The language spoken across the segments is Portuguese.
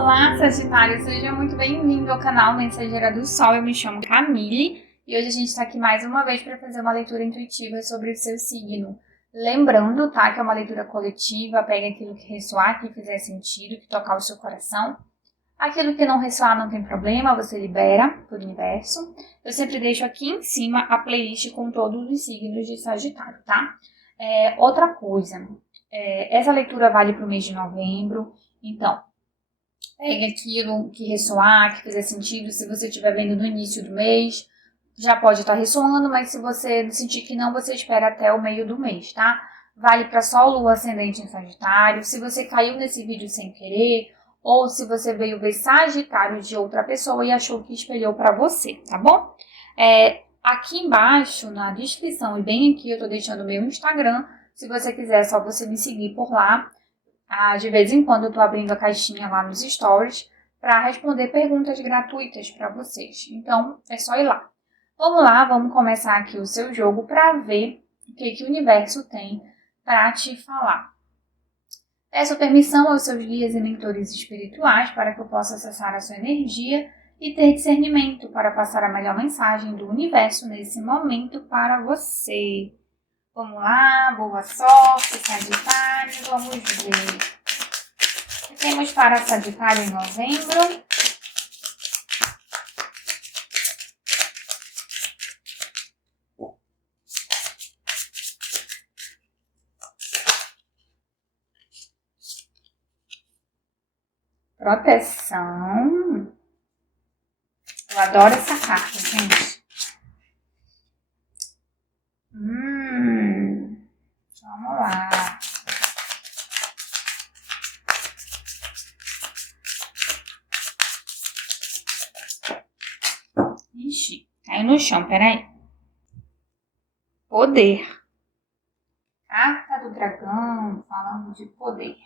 Olá, Sagitário! Seja muito bem-vindo ao canal Mensageira do Sol. Eu me chamo Camille e hoje a gente está aqui mais uma vez para fazer uma leitura intuitiva sobre o seu signo. Lembrando, tá, que é uma leitura coletiva, pega aquilo que ressoar, que fizer sentido, que tocar o seu coração. Aquilo que não ressoar não tem problema, você libera por universo. Eu sempre deixo aqui em cima a playlist com todos os signos de Sagitário, tá? Outra coisa, essa leitura vale para o mês de novembro, então pegue aquilo que ressoar, que fizer sentido. Se você estiver vendo no início do mês, já pode estar ressoando, mas se você sentir que não, você espera até o meio do mês, tá? Vale para Sol, Lua, Ascendente em Sagitário. Se você caiu nesse vídeo sem querer, ou se você veio ver Sagitário de outra pessoa e achou que espelhou para você, tá bom? Aqui embaixo, na descrição e bem aqui, eu tô deixando o meu Instagram. Se você quiser, é só você me seguir por lá. De vez em quando eu tô abrindo a caixinha lá nos stories para responder perguntas gratuitas para vocês. Então, é só ir lá. Vamos lá, vamos começar aqui o seu jogo para ver o que o universo tem para te falar. Peço permissão aos seus guias e mentores espirituais para que eu possa acessar a sua energia e ter discernimento para passar a melhor mensagem do universo nesse momento para você. Vamos lá, boa sorte, Sagitário, vamos ver. O que temos para Sagitário em novembro? Proteção. Eu adoro essa carta, gente. Vamos lá. Ixi, caiu no chão, peraí. Poder. Carta do dragão, falando de poder.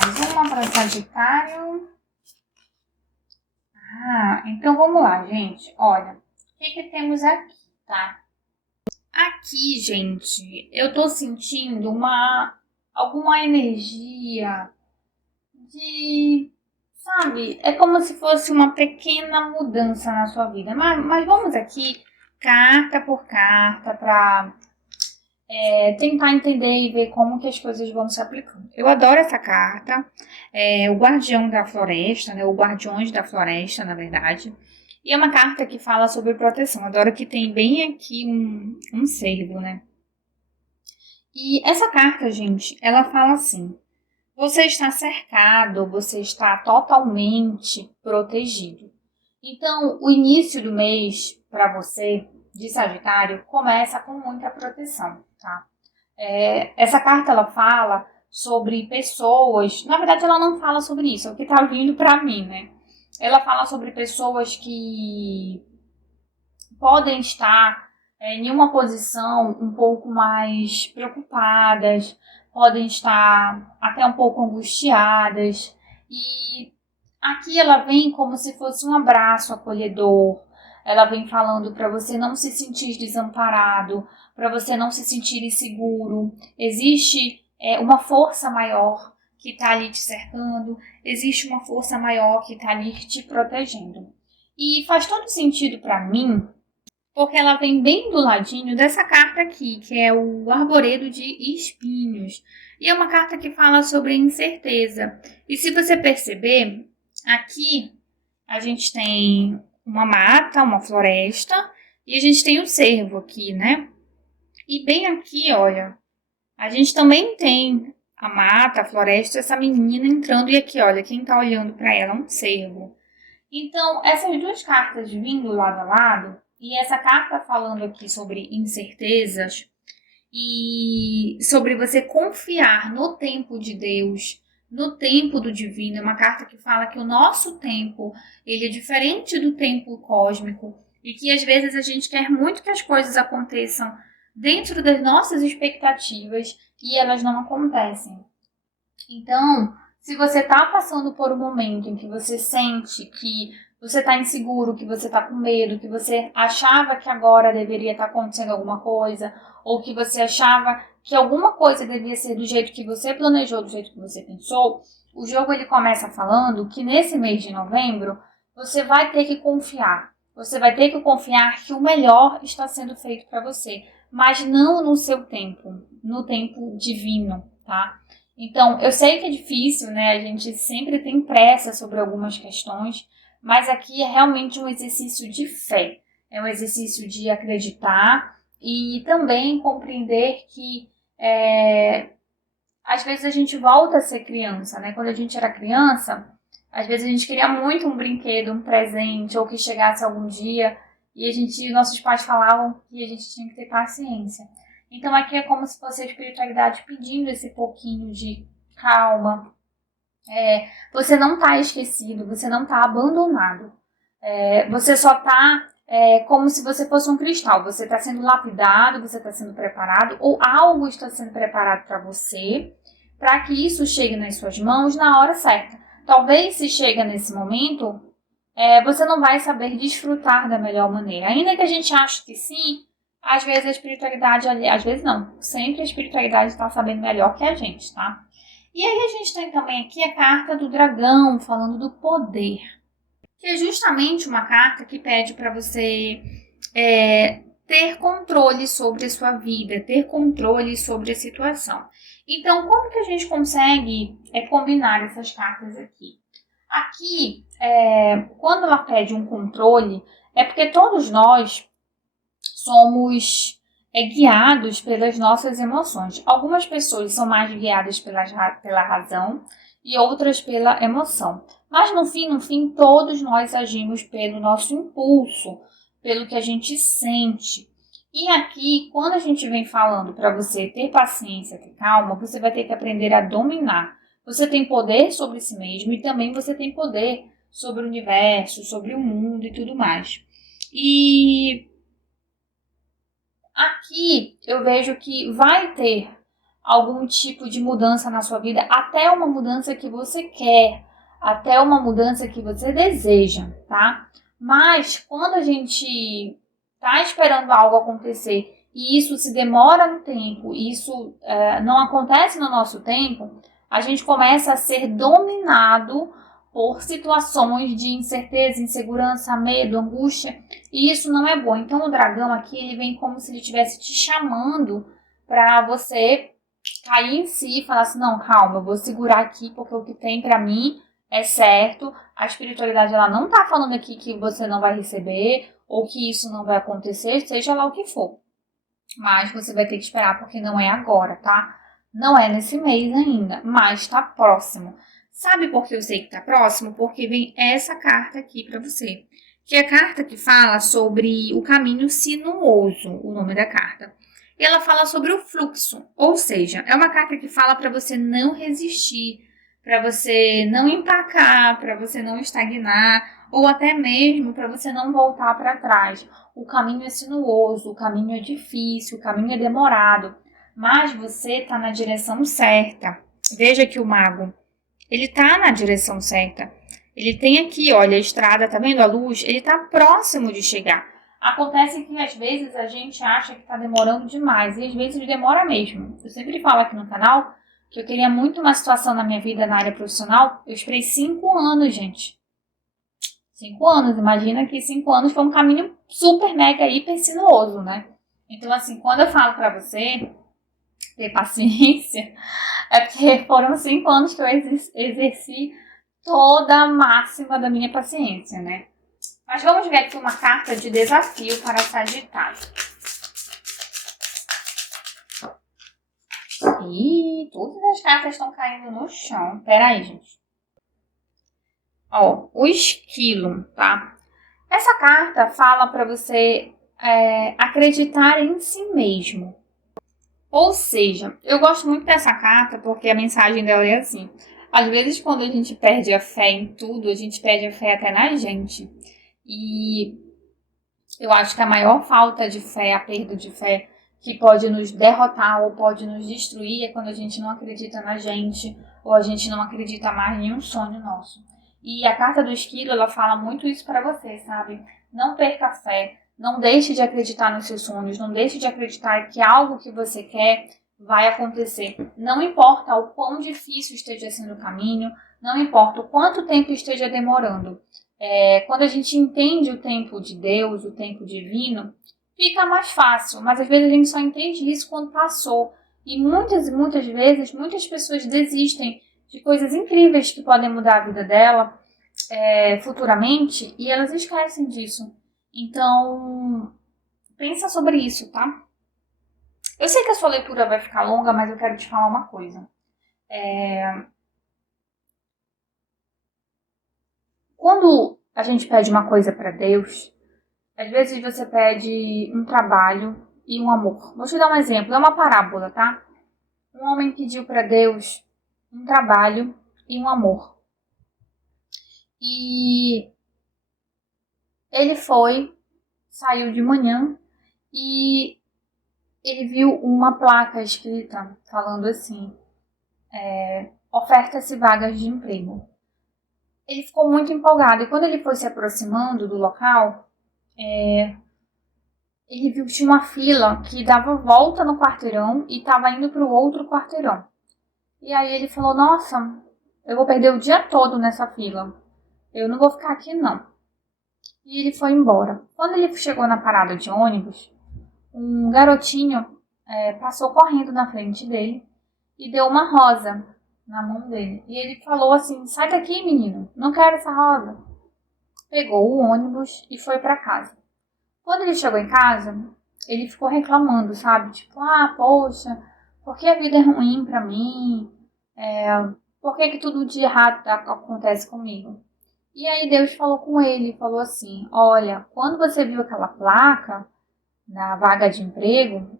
Mais uma para Sagitário. Então vamos lá, gente. Olha, o que temos aqui, tá? Aqui, gente, eu tô sentindo alguma energia de, sabe, é como se fosse uma pequena mudança na sua vida. Mas vamos aqui, carta por carta, para tentar entender e ver como que as coisas vão se aplicando. Eu adoro essa carta, o Guardião da Floresta, né, o Guardiões da Floresta, na verdade. E é uma carta que fala sobre proteção. Adoro que tem bem aqui um cervo, né? E essa carta, gente, ela fala assim: você está cercado, você está totalmente protegido. Então, o início do mês, para você, de Sagitário, começa com muita proteção, tá? Essa carta, ela fala sobre pessoas... Na verdade, ela não fala sobre isso, é o que tá vindo para mim, né? Ela fala sobre pessoas que podem estar em uma posição um pouco mais preocupadas, podem estar até um pouco angustiadas. E aqui ela vem como se fosse um abraço acolhedor. Ela vem falando para você não se sentir desamparado, para você não se sentir inseguro. Existe uma força maior que está ali te cercando, existe uma força maior que está ali te protegendo. E faz todo sentido para mim, porque ela vem bem do ladinho dessa carta aqui, que é o Arvoredo de Espinhos. E é uma carta que fala sobre incerteza. E se você perceber, aqui a gente tem uma mata, uma floresta, e a gente tem o cervo aqui, né? E bem aqui, olha, a gente também tem a mata, a floresta, essa menina entrando, e aqui, olha, quem tá olhando para ela é um cervo. Então, essas duas cartas vindo lado a lado, e essa carta falando aqui sobre incertezas e sobre você confiar no tempo de Deus, no tempo do divino. É uma carta que fala que o nosso tempo, ele é diferente do tempo cósmico e que às vezes a gente quer muito que as coisas aconteçam dentro das nossas expectativas e elas não acontecem. Então, se você está passando por um momento em que você sente que você está inseguro, que você está com medo, que você achava que agora deveria estar acontecendo alguma coisa, ou que você achava que alguma coisa devia ser do jeito que você planejou, do jeito que você pensou, o jogo ele começa falando que nesse mês de novembro você vai ter que confiar. Você vai ter que confiar que o melhor está sendo feito para você, mas não no seu tempo, no tempo divino, tá? Então, eu sei que é difícil, né? A gente sempre tem pressa sobre algumas questões, mas aqui é realmente um exercício de fé. É um exercício de acreditar e também compreender que às vezes a gente volta a ser criança, né? Quando a gente era criança, às vezes a gente queria muito um brinquedo, um presente, ou que chegasse algum dia, e nossos pais falavam que a gente tinha que ter paciência. Então aqui é como se fosse a espiritualidade pedindo esse pouquinho de calma. Você não está esquecido, você não está abandonado. Você só está como se você fosse um cristal. Você está sendo lapidado, você está sendo preparado, ou algo está sendo preparado para você, para que isso chegue nas suas mãos na hora certa. Talvez se chega nesse momento, você não vai saber desfrutar da melhor maneira. Ainda que a gente ache que sim, às vezes a espiritualidade, às vezes não, sempre a espiritualidade está sabendo melhor que a gente, tá? E aí a gente tem também aqui a carta do dragão, falando do poder, que é justamente uma carta que pede para você ter controle sobre a sua vida, ter controle sobre a situação. Então, como que a gente consegue combinar essas cartas aqui? Aqui, quando ela pede um controle, é porque todos nós somos guiados pelas nossas emoções. Algumas pessoas são mais guiadas pela razão e outras pela emoção. Mas no fim, todos nós agimos pelo nosso impulso, pelo que a gente sente. E aqui, quando a gente vem falando para você ter paciência, ter calma, você vai ter que aprender a dominar. Você tem poder sobre si mesmo e também você tem poder sobre o universo, sobre o mundo e tudo mais. E aqui eu vejo que vai ter algum tipo de mudança na sua vida, até uma mudança que você quer, até uma mudança que você deseja, tá? Mas quando a gente tá esperando algo acontecer e isso se demora no tempo, e isso não acontece no nosso tempo, a gente começa a ser dominado por situações de incerteza, insegurança, medo, angústia, e isso não é bom. Então o dragão aqui, ele vem como se ele estivesse te chamando para você cair em si e falar assim, não, calma, eu vou segurar aqui porque o que tem pra mim é certo. A espiritualidade, ela não tá falando aqui que você não vai receber ou que isso não vai acontecer, seja lá o que for. Mas você vai ter que esperar porque não é agora, tá? Não é nesse mês ainda, mas tá próximo. Sabe por que eu sei que tá próximo? Porque vem essa carta aqui pra você. Que é a carta que fala sobre o caminho sinuoso, o nome da carta. E ela fala sobre o fluxo, ou seja, é uma carta que fala para você não resistir, para você não empacar, para você não estagnar, ou até mesmo para você não voltar para trás. O caminho é sinuoso, o caminho é difícil, o caminho é demorado, mas você está na direção certa. Veja que o mago, ele está na direção certa. Ele tem aqui, olha, a estrada, tá vendo a luz? Ele está próximo de chegar. Acontece que às vezes a gente acha que está demorando demais e às vezes demora mesmo. Eu sempre falo aqui no canal que eu queria muito uma situação na minha vida na área profissional. Eu esperei 5 anos, gente. 5 anos, imagina que 5 anos foi um caminho super, mega, hiper sinuoso, né? Então assim, quando eu falo pra você ter paciência, é porque foram 5 anos que eu exerci toda a máxima da minha paciência, né? Mas vamos ver aqui uma carta de desafio para Sagitário. Ih, todas as cartas estão caindo no chão. Peraí, gente. Ó, o esquilo, tá? Essa carta fala para você acreditar em si mesmo. Ou seja, eu gosto muito dessa carta porque a mensagem dela é assim. Às vezes, quando a gente perde a fé em tudo, a gente perde a fé até na gente. E eu acho que a maior falta de fé, a perda de fé, que pode nos derrotar ou pode nos destruir é quando a gente não acredita na gente ou a gente não acredita mais em nenhum sonho nosso. E a carta do esquilo, ela fala muito isso para você, sabe? Não perca a fé, não deixe de acreditar nos seus sonhos, não deixe de acreditar que algo que você quer vai acontecer. Não importa o quão difícil esteja sendo o caminho, não importa o quanto tempo esteja demorando. Quando a gente entende o tempo de Deus, o tempo divino, fica mais fácil, mas às vezes a gente só entende isso quando passou. E muitas vezes, muitas pessoas desistem de coisas incríveis que podem mudar a vida dela futuramente e elas esquecem disso. Então, pensa sobre isso, tá? Eu sei que a sua leitura vai ficar longa, mas eu quero te falar uma coisa. Quando a gente pede uma coisa para Deus, às vezes você pede um trabalho e um amor. Vou te dar um exemplo, é uma parábola, tá? Um homem pediu para Deus um trabalho e um amor. E ele saiu de manhã e ele viu uma placa escrita falando assim, oferta-se vagas de emprego. Ele ficou muito empolgado e quando ele foi se aproximando do local, ele viu que tinha uma fila que dava volta no quarteirão e estava indo para o outro quarteirão. E aí ele falou, nossa, eu vou perder o dia todo nessa fila. Eu não vou ficar aqui não. E ele foi embora. Quando ele chegou na parada de ônibus, um garotinho passou correndo na frente dele e deu uma rosa na mão dele. E ele falou assim, sai daqui menino, não quero essa rosa. Pegou o ônibus e foi para casa. Quando ele chegou em casa, ele ficou reclamando, sabe? Tipo, poxa, por que a vida é ruim pra mim? Por que tudo de errado acontece comigo? E aí Deus falou com ele, falou assim, olha, quando você viu aquela placa na vaga de emprego,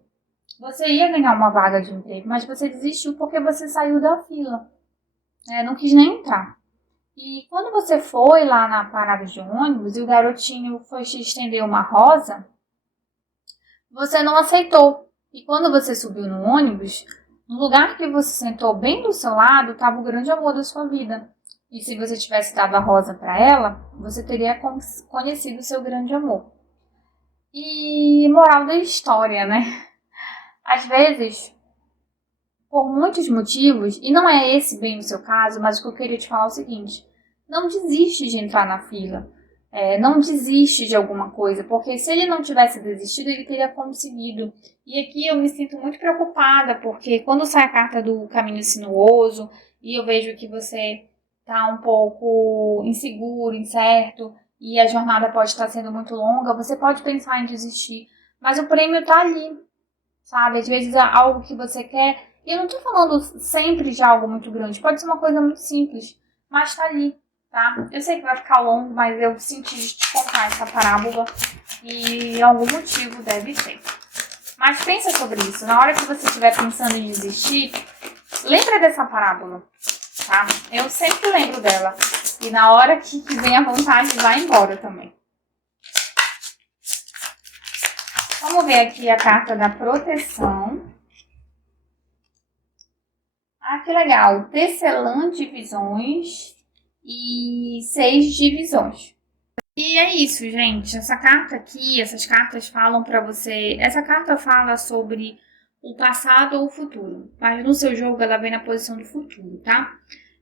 você ia ganhar uma vaga de emprego, mas você desistiu porque você saiu da fila, não quis nem entrar. E quando você foi lá na parada de ônibus e o garotinho foi te estender uma rosa, você não aceitou. E quando você subiu no ônibus, no lugar que você sentou bem do seu lado, estava o grande amor da sua vida. E se você tivesse dado a rosa para ela, você teria conhecido o seu grande amor. E moral da história, né? Às vezes, por muitos motivos, e não é esse bem o seu caso, mas o que eu queria te falar é o seguinte, não desiste de entrar na fila, não desiste de alguma coisa, porque se ele não tivesse desistido, ele teria conseguido. E aqui eu me sinto muito preocupada, porque quando sai a carta do caminho sinuoso, e eu vejo que você está um pouco inseguro, incerto, e a jornada pode estar sendo muito longa, você pode pensar em desistir, mas o prêmio está ali, sabe? Às vezes é algo que você quer, e eu não estou falando sempre de algo muito grande, pode ser uma coisa muito simples, mas está ali, tá? Eu sei que vai ficar longo, mas eu senti de te contar essa parábola e algum motivo deve ter. Mas pensa sobre isso, na hora que você estiver pensando em desistir, lembra dessa parábola, tá? Eu sempre lembro dela. E na hora que vem a vontade, vai embora também. Vamos ver aqui a carta da proteção. Que legal. Tecelã de visões e 6 divisões. E é isso, gente. Essa carta aqui, essas cartas falam pra você... Essa carta fala sobre o passado ou o futuro. Mas no seu jogo ela vem na posição do futuro, tá?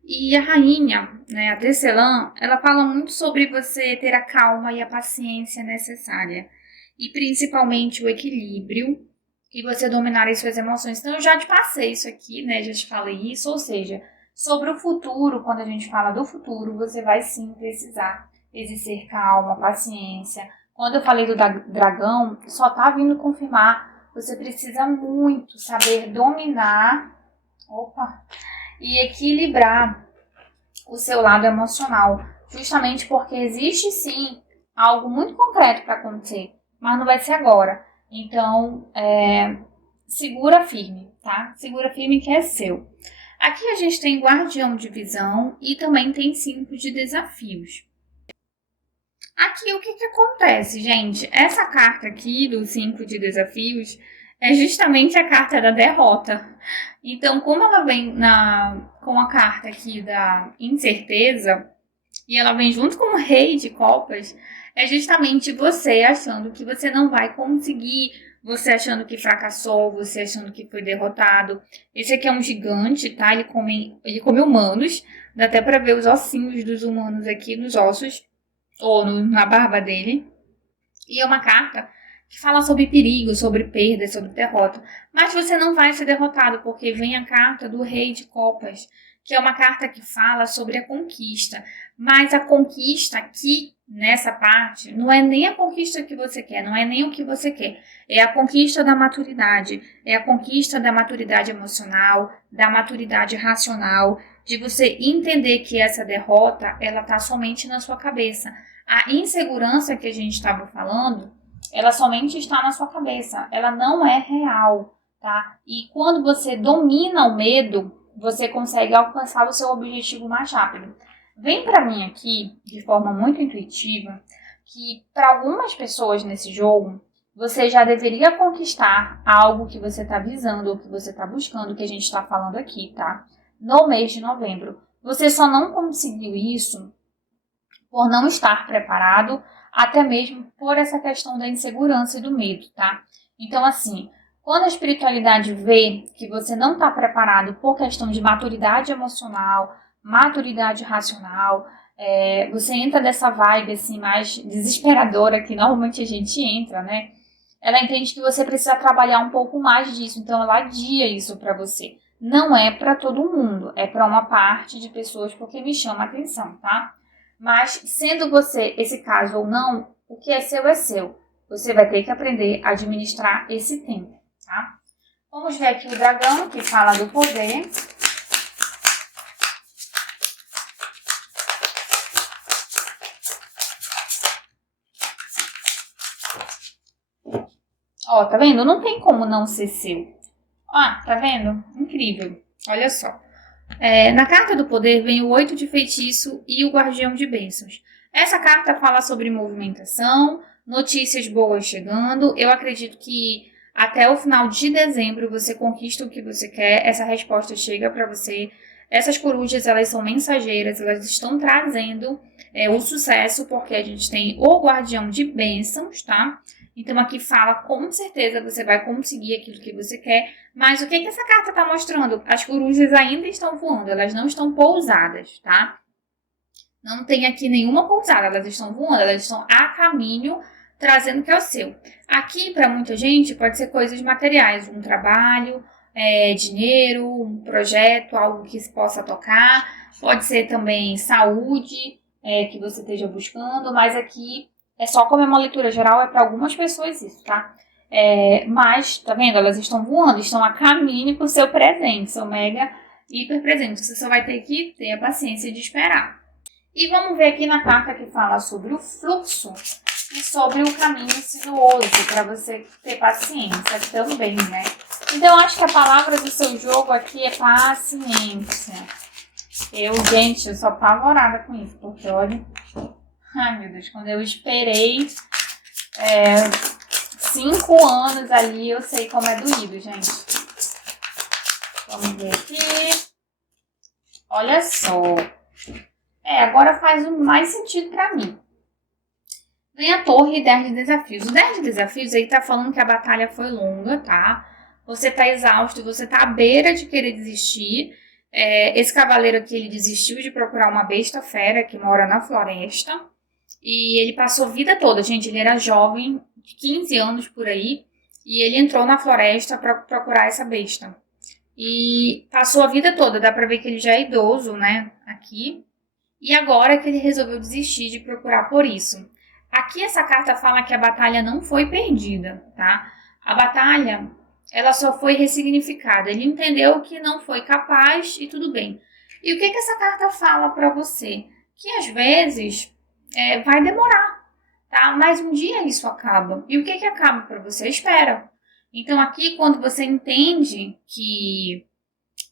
E a rainha, né, a tecelã, ela fala muito sobre você ter a calma e a paciência necessária. E principalmente o equilíbrio e você dominar as suas emoções. Então eu já te passei isso aqui, né, já te falei isso. Ou seja, sobre o futuro, quando a gente fala do futuro, você vai sim precisar exercer calma, paciência. Quando eu falei do dragão, só tá vindo confirmar. Você precisa muito saber dominar... e equilibrar o seu lado emocional, justamente porque existe sim algo muito concreto para acontecer, mas não vai ser agora. Então, segura firme, tá? Segura firme que é seu. Aqui a gente tem guardião de visão e também tem 5 de desafios. Aqui o que acontece, gente? Essa carta aqui do 5 de desafios é justamente a carta da derrota. Então, como ela vem com a carta aqui da incerteza, e ela vem junto com o rei de copas, é justamente você achando que você não vai conseguir, você achando que fracassou, você achando que foi derrotado. Esse aqui é um gigante, tá? Ele come humanos. Dá até pra ver os ossinhos dos humanos aqui nos ossos, ou na barba dele. E é uma carta que fala sobre perigo, sobre perda, sobre derrota. Mas você não vai ser derrotado, porque vem a carta do Rei de Copas, que é uma carta que fala sobre a conquista. Mas a conquista aqui, nessa parte, não é nem a conquista que você quer, não é nem o que você quer. É a conquista da maturidade, é a conquista da maturidade emocional, da maturidade racional, de você entender que essa derrota, ela está somente na sua cabeça. A insegurança que a gente estava falando, ela somente está na sua cabeça, ela não é real, tá? E quando você domina o medo, você consegue alcançar o seu objetivo mais rápido. Vem para mim aqui, de forma muito intuitiva, que para algumas pessoas nesse jogo, você já deveria conquistar algo que você está visando ou que você está buscando, que a gente está falando aqui, tá? No mês de novembro. Você só não conseguiu isso por não estar preparado, até mesmo por essa questão da insegurança e do medo, tá? Então, assim, quando a espiritualidade vê que você não está preparado por questão de maturidade emocional, maturidade racional, você entra nessa vibe, assim, mais desesperadora que normalmente a gente entra, né? Ela entende que você precisa trabalhar um pouco mais disso, então ela adia isso para você. Não é para todo mundo, é para uma parte de pessoas, porque me chama a atenção, tá? Mas, sendo você esse caso ou não, o que é seu é seu. Você vai ter que aprender a administrar esse tempo, tá? Vamos ver aqui o dragão, que fala do poder. Ó, tá vendo? Não tem como não ser seu. Ah, tá vendo? Incrível. Olha só. Na carta do poder vem o 8 de feitiço e o guardião de bênçãos. Essa carta fala sobre movimentação, notícias boas chegando. Eu acredito que até o final de dezembro você conquista o que você quer. Essa resposta chega para você. Essas corujas, elas são mensageiras, elas estão trazendo o sucesso, porque a gente tem o guardião de bênçãos, tá? Então aqui fala, com certeza você vai conseguir aquilo que você quer. Mas o que essa carta está mostrando? As corujas ainda estão voando, elas não estão pousadas, tá? Não tem aqui nenhuma pousada, elas estão voando, elas estão a caminho, trazendo o que é o seu. Aqui, para muita gente, pode ser coisas materiais, um trabalho, dinheiro, um projeto, algo que se possa tocar. Pode ser também saúde, que você esteja buscando, mas aqui é só como é uma leitura geral, é para algumas pessoas isso, tá? Mas, tá vendo? Elas estão voando, estão a caminho para o seu presente, seu mega hiper presente. Você só vai ter que ter a paciência de esperar. E vamos ver aqui na carta que fala sobre o fluxo e sobre o caminho sinuoso, para você ter paciência também, né? Então, eu acho que a palavra do seu jogo aqui é paciência. Gente, eu sou apavorada com isso, porque olha... Ai, meu Deus, quando eu esperei 5 anos ali, eu sei como é doído, gente. Vamos ver aqui. Olha só. Agora faz mais sentido pra mim. Vem a torre e 10 de desafios. O 10 de desafios aí tá falando que a batalha foi longa, tá? Você tá exausto, você tá à beira de querer desistir. Esse cavaleiro aqui, ele desistiu de procurar uma besta fera que mora na floresta. E ele passou a vida toda, gente, ele era jovem, de 15 anos por aí, e ele entrou na floresta para procurar essa besta. E passou a vida toda, dá pra ver que ele já é idoso, né, aqui. E agora que ele resolveu desistir de procurar por isso. Aqui essa carta fala que a batalha não foi perdida, tá? A batalha, ela só foi ressignificada. Ele entendeu que não foi capaz e tudo bem. E o que essa carta fala pra você? Que às vezes... vai demorar, tá? Mas um dia isso acaba. E o que acaba para você? Espera. Então aqui, quando você entende que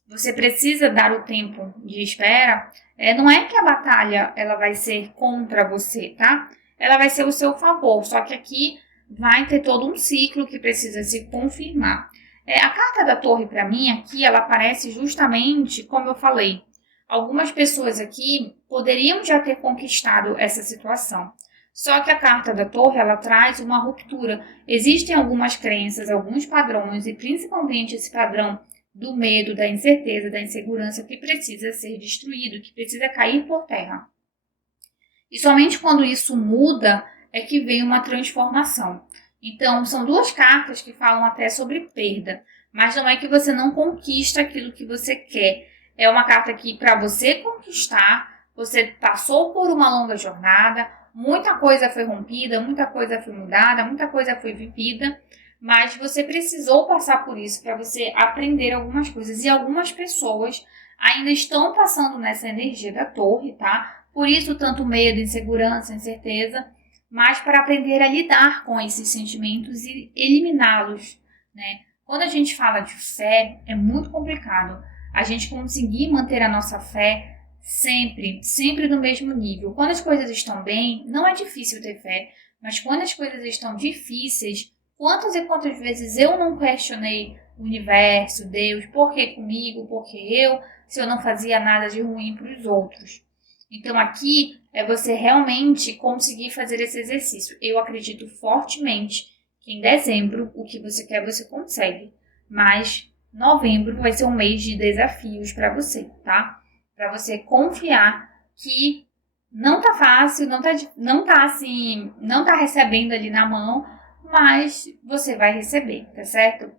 você precisa dar o tempo de espera, não é que a batalha ela vai ser contra você, tá? Ela vai ser o seu favor, só que aqui vai ter todo um ciclo que precisa se confirmar. A carta da torre, para mim, aqui, ela aparece justamente, como eu falei, algumas pessoas aqui poderiam já ter conquistado essa situação. Só que a carta da Torre, ela traz uma ruptura. Existem algumas crenças, alguns padrões, e principalmente esse padrão do medo, da incerteza, da insegurança, que precisa ser destruído, que precisa cair por terra. E somente quando isso muda é que vem uma transformação. Então, são duas cartas que falam até sobre perda, mas não é que você não conquista aquilo que você quer. É uma carta que, para você conquistar, você passou por uma longa jornada, muita coisa foi rompida, muita coisa foi mudada, muita coisa foi vivida, mas você precisou passar por isso para você aprender algumas coisas. E algumas pessoas ainda estão passando nessa energia da Torre, tá? Por isso, tanto medo, insegurança, incerteza, mas para aprender a lidar com esses sentimentos e eliminá-los, né? Quando a gente fala de fé, é muito complicado a gente conseguir manter a nossa fé sempre no mesmo nível. Quando as coisas estão bem, não é difícil ter fé, mas quando as coisas estão difíceis, quantas e quantas vezes eu não questionei o universo, Deus, por que comigo, por que eu, se eu não fazia nada de ruim para os outros? Então aqui é você realmente conseguir fazer esse exercício. Eu acredito fortemente que em dezembro o que você quer você consegue, mas novembro vai ser um mês de desafios para você, tá? Para você confiar que não tá fácil, não tá recebendo ali na mão, mas você vai receber, tá certo?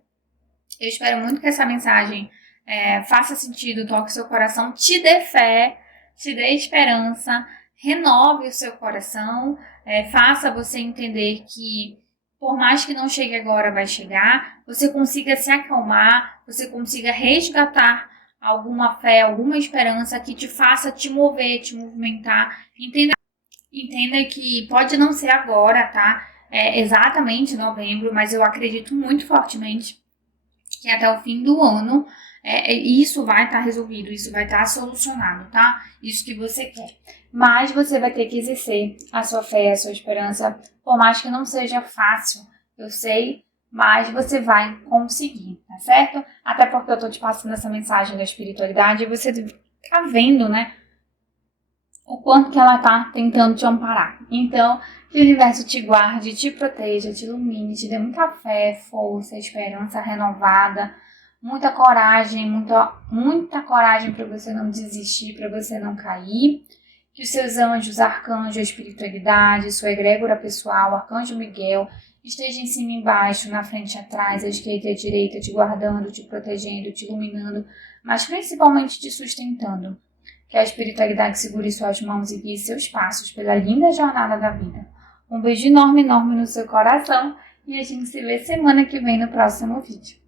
Eu espero muito que essa mensagem faça sentido, toque seu coração, te dê fé, te dê esperança, renove o seu coração, faça você entender que por mais que não chegue agora, vai chegar, você consiga se acalmar, você consiga resgatar alguma fé, alguma esperança que te faça te mover, te movimentar. Entenda que pode não ser agora, tá? Exatamente novembro, mas eu acredito muito fortemente que até o fim do ano isso vai estar resolvido, isso vai estar solucionado, tá? Isso que você quer. Mas você vai ter que exercer a sua fé, a sua esperança, por mais que não seja fácil, eu sei, mas você vai conseguir, tá certo? Até porque eu tô te passando essa mensagem da espiritualidade e você tá vendo, né? O quanto que ela tá tentando te amparar. Então, que o universo te guarde, te proteja, te ilumine, te dê muita fé, força, esperança renovada, muita coragem para você não desistir, para você não cair. Que os seus anjos, arcanjos, a espiritualidade, sua egrégora pessoal, arcanjo Miguel, esteja em cima e embaixo, na frente e atrás, à esquerda e à direita, te guardando, te protegendo, te iluminando, mas principalmente te sustentando. Que a espiritualidade segure suas mãos e guie seus passos pela linda jornada da vida. Um beijo enorme no seu coração e a gente se vê semana que vem no próximo vídeo.